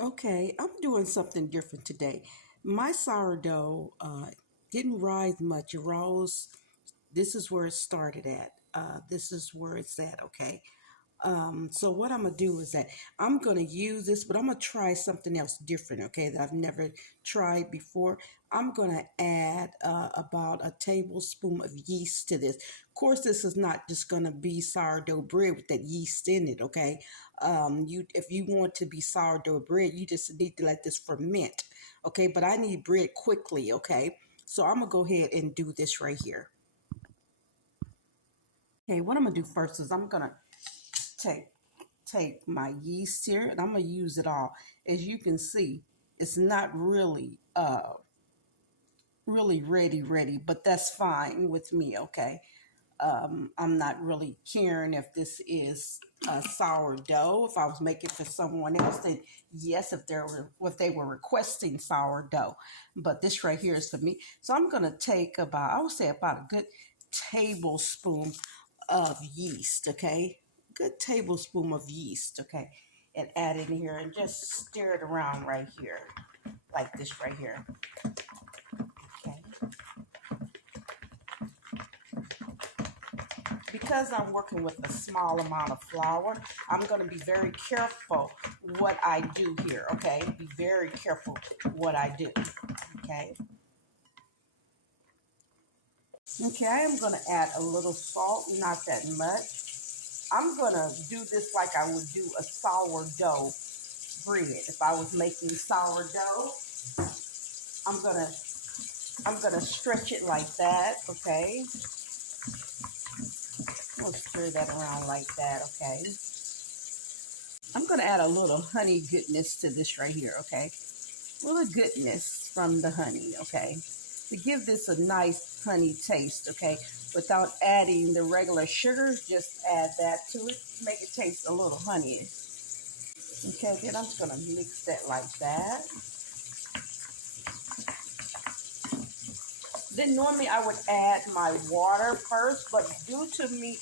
Okay, I'm doing something different today. My sourdough didn't rise much. It rose. This is where it started at. This is where it's at. Okay. So what I'm gonna do is that I'm gonna use this, but I'm gonna try something else different, okay, that I've never tried before. I'm gonna add about a tablespoon of yeast to this. Of course, this is not just gonna be sourdough bread with that yeast in it, okay. You if you want to be sourdough bread, you just need to let this ferment, okay. But I need bread quickly, okay. So I'm gonna go ahead and do this right here. Okay, what I'm gonna do first is I'm gonna take take my yeast here and I'm gonna use it all. As you can see, it's not really ready, but that's fine with me, okay? I'm not really caring if this is sourdough. If I was making for someone else, then yes, if they were requesting sourdough. But this right here is for me. So I'm gonna take about, I would say about a good tablespoon of yeast, okay? Good tablespoon of yeast, okay? And add it in here and just stir it around right here, like this right here. Okay. Because I'm working with a small amount of flour, I'm going to be very careful what I do here, okay? Be very careful what I do, okay? Okay, I am going to add a little salt, not that much. I'm going to do this like I would do a sourdough bread. If I was making sourdough, I'm going to stretch it like that, okay? I'll stir that around like that, okay? I'm going to add a little honey goodness to this right here, okay? A little goodness from the honey, okay? To give this a nice honey taste, okay? Without adding the regular sugar, just add that to it. Make it taste a little honey. Okay, then I'm just going to mix that like that. Then normally I would add my water first, but due to me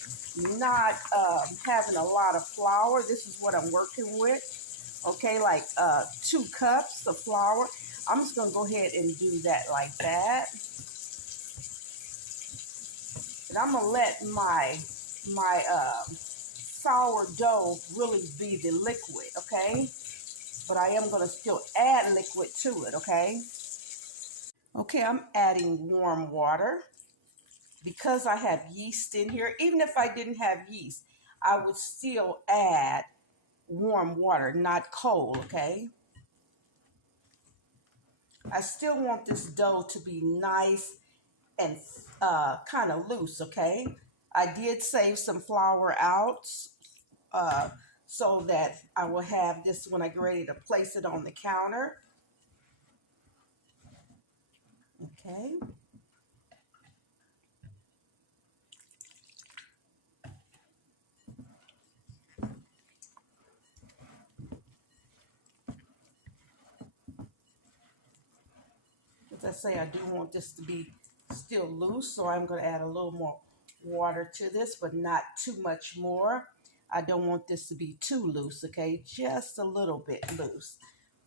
not having a lot of flour, this is what I'm working with. Okay, like 2 cups of flour. I'm just gonna go ahead and do that like that, and I'm gonna let my sourdough really be the liquid. Okay, but I am gonna still add liquid to it. Okay. Okay, I'm adding warm water. Because I have yeast in here, even if I didn't have yeast, I would still add warm water, not cold, okay? I still want this dough to be nice and kind of loose, okay? I did save some flour out uh, so that I will have this when I get ready to place it on the counter, okay? As I say, I do want this to be still loose, so I'm going to add a little more water to this, but not too much more. I don't want this to be too loose, okay? Just a little bit loose,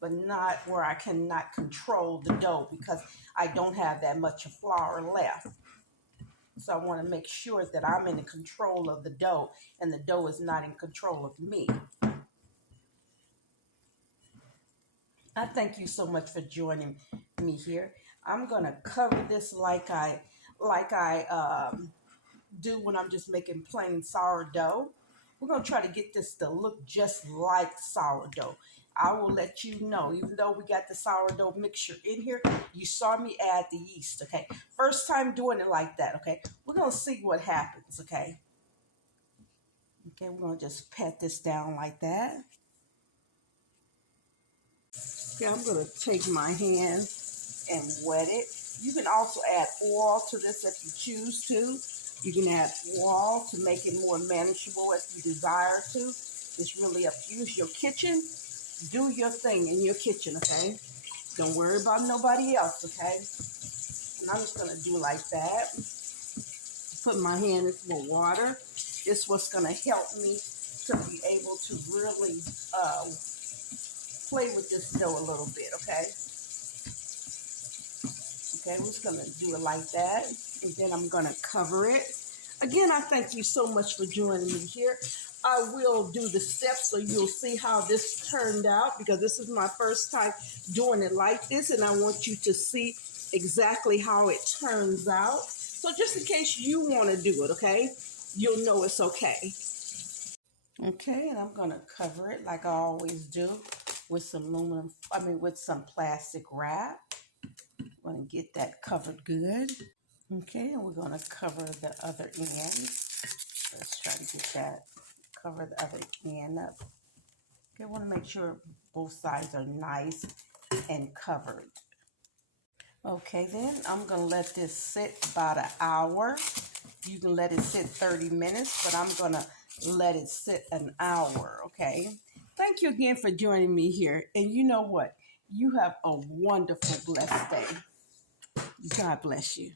but not where I cannot control the dough because I don't have that much flour left. So I want to make sure that I'm in control of the dough and the dough is not in control of me. I thank you so much for joining me here. I'm gonna cover this like I do when I'm just making plain sourdough. We're gonna try to get this to look just like sourdough. I will let you know, even though we got the sourdough mixture in here, you saw me add the yeast, okay? First time doing it like that, okay? We're gonna see what happens, okay? Okay, we're gonna just pat this down like that. Okay, I'm gonna take my hand and wet it. You can also add oil to this if you choose to. You can add oil to make it more manageable if you desire to. It's really up to you. It's your kitchen. Do your thing in your kitchen, okay? Don't worry about nobody else, okay? And I'm just gonna do like that. Put my hand in some more water. It's what's gonna help me to be able to really play with this dough a little bit, okay? Okay, we're just gonna do it like that, and then I'm gonna cover it. Again, I thank you so much for joining me here. I will do the steps so you'll see how this turned out, because this is my first time doing it like this, and I want you to see exactly how it turns out. So just in case you want to do it, okay, you'll know it's okay. Okay, and I'm gonna cover it like I always do with some with some plastic wrap. I'm gonna get that covered good. Okay, and we're gonna cover the other end. Let's try to get that, cover the other end up. Okay, I wanna make sure both sides are nice and covered. Okay, then I'm gonna let this sit about an hour. You can let it sit 30 minutes, but I'm gonna let it sit an hour, okay? Thank you again for joining me here. And you know what? You have a wonderful, blessed day. God bless you.